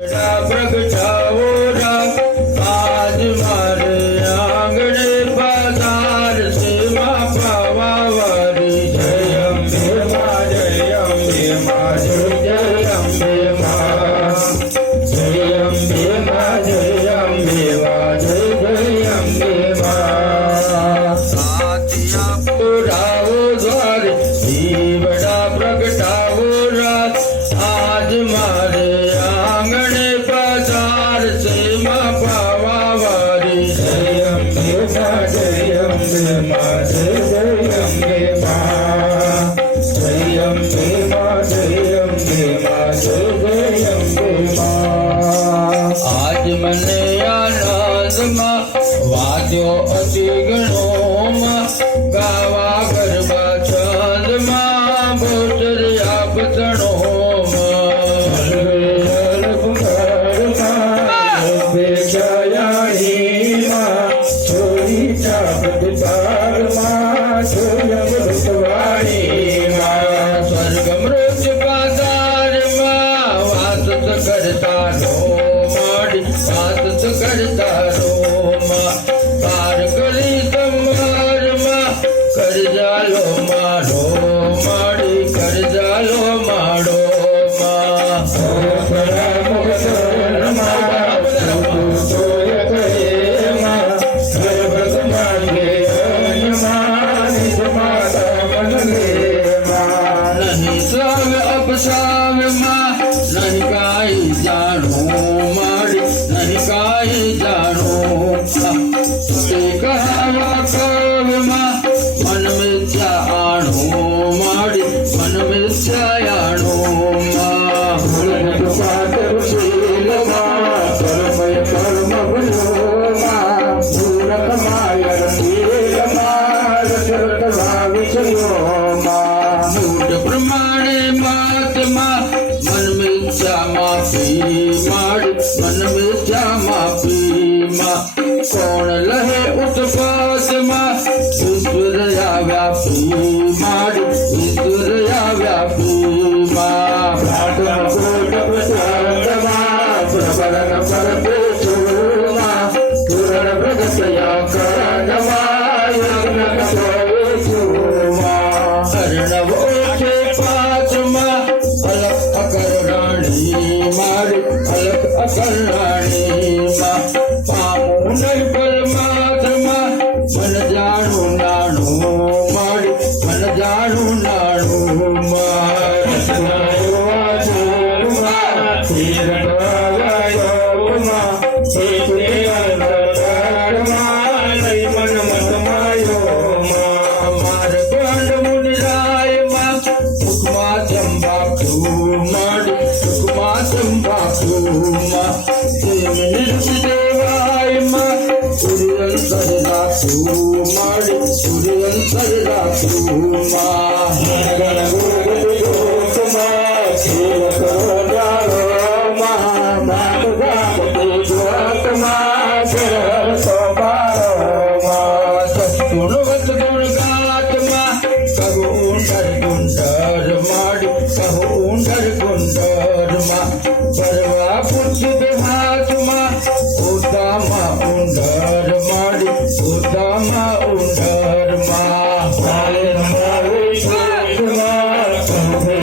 प्रगटाओ राम आज मारे आंगणे बाजार से माँ पावावारी जय अम्बे माँ जय अम्बे माँ जय अम्बे माँ जय अम्बे माँ जय अम्बे माँ जय अम्बे माँ साथिया पुराओ द्वार बड़ा प्रगटाओ रात आज मारे आंगणे बाजार से माँ पावावारी जय अम्बे माँ जय अम्बे माँ जय अम्बे माँ जय अम्बे माँ जय अम्बे माँ जय अम्बे माँ आज मने आनंद माँ वाद्यो अति गणो माँ गावा गरबा छंद माँ बोचरिया बचणो स्वर्गमृत बाजार माँ वास करता रो माड़ी वास करता रो माँ पार करी समार माँ कर जालो मारो माड़ी कर जालो मारो साव माँ नहीं काई जानो माड़ी नहीं काई जानो कहावा कव माँ मन में क्या आनो माड़ी मन में क्या आनो प्रमाणे महात्मा मन में क्या माफी माड़ी मन में क्या माफी माँ कौन लहे उत्पात माँ ईश्वर या व्यापी माड़ी ईश्वर या व्यापी माँ अकरणी माँ पामो नहीं परमात्मा मन जानो नानो माड़ी मन जानो नानो देवाय माँ सूर्य सरदासु माड़ी सूर्य सरदासु माँ गुणवत गुण गात माँ कहूँ डर गुंडर माड़ी कहूँ डर गुंडर माँ